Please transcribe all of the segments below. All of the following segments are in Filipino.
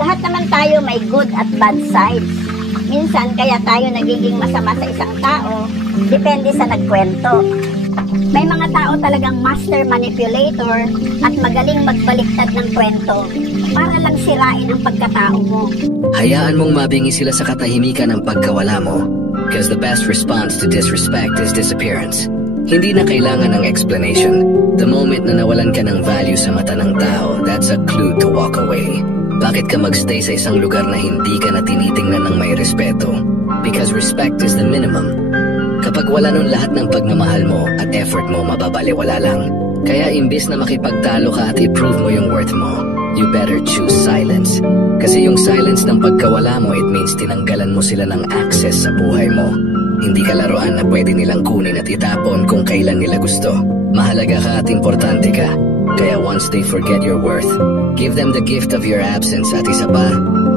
Lahat naman tayo may good at bad sides. Minsan kaya tayo nagiging masama sa isang tao, depende sa nagkwento. May mga tao talagang master manipulator at magaling magbaliktad ng kwento para lang sirain ang pagkatao mo. Hayaan mong mabingi sila sa katahimikan ng pagkawala mo, because the best response to disrespect is disappearance. Hindi na kailangan ng explanation. The moment na nawalan ka ng value sa mata ng tao, that's a clue to walk away. Bakit ka magstay sa isang lugar na hindi ka na tinitingnan ng may respeto? Because respect is the minimum. Kapag wala nun lahat ng pagmamahal mo at effort mo, mababaliwala lang. Kaya imbis na makipagtalo ka at i-prove mo yung worth mo, you better choose silence. Kasi yung silence ng pagkawala mo, it means tinanggalan mo sila ng access sa buhay mo. Hindi ka laruan na pwede nilang kunin at itapon kung kailan nila gusto. Mahalaga ka at importante ka. Kaya once they forget your worth, give them the gift of your absence. At isa pa,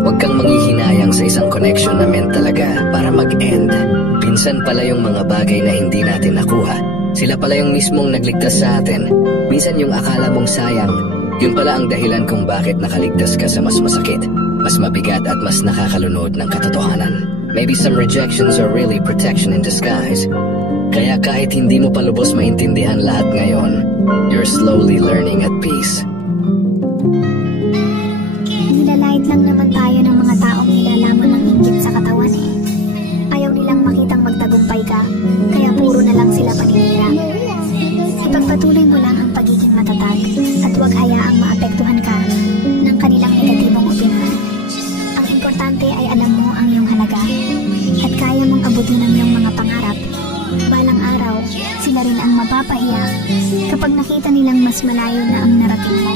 huwag kang manghihinayang sa isang connection na meant talaga para mag-end. Pinsan pala yung mga bagay na hindi natin nakuha. Sila pala yung mismong nagligtas sa atin. Minsan yung akala mong sayang, yun pala ang dahilan kung bakit nakaligtas ka sa mas masakit, mas mabigat at mas nakakalunod ng katotohanan. Maybe some rejections are really protection in disguise. Kaya kahit hindi mo palubos maintindihan lahat ngayon, you're slowly learning at peace. Nilalait lang naman tayo ng mga taong nilalaman ng inggit sa katawan eh. Ayaw nilang makitang magtagumpay ka, kaya puro na lang sila paninira. Ipagpatuloy mo lang ang pagiging matatag at huwag hayaang maapektuhan ka ng kanilang negatibong opinion. Ang importante ay alam mo ang iyong halaga at kaya mong abutin ang iyong mga pangarap. Balang araw, sila rin ang mapapahiya kapag nakita nilang mas malayo na ang narating mo.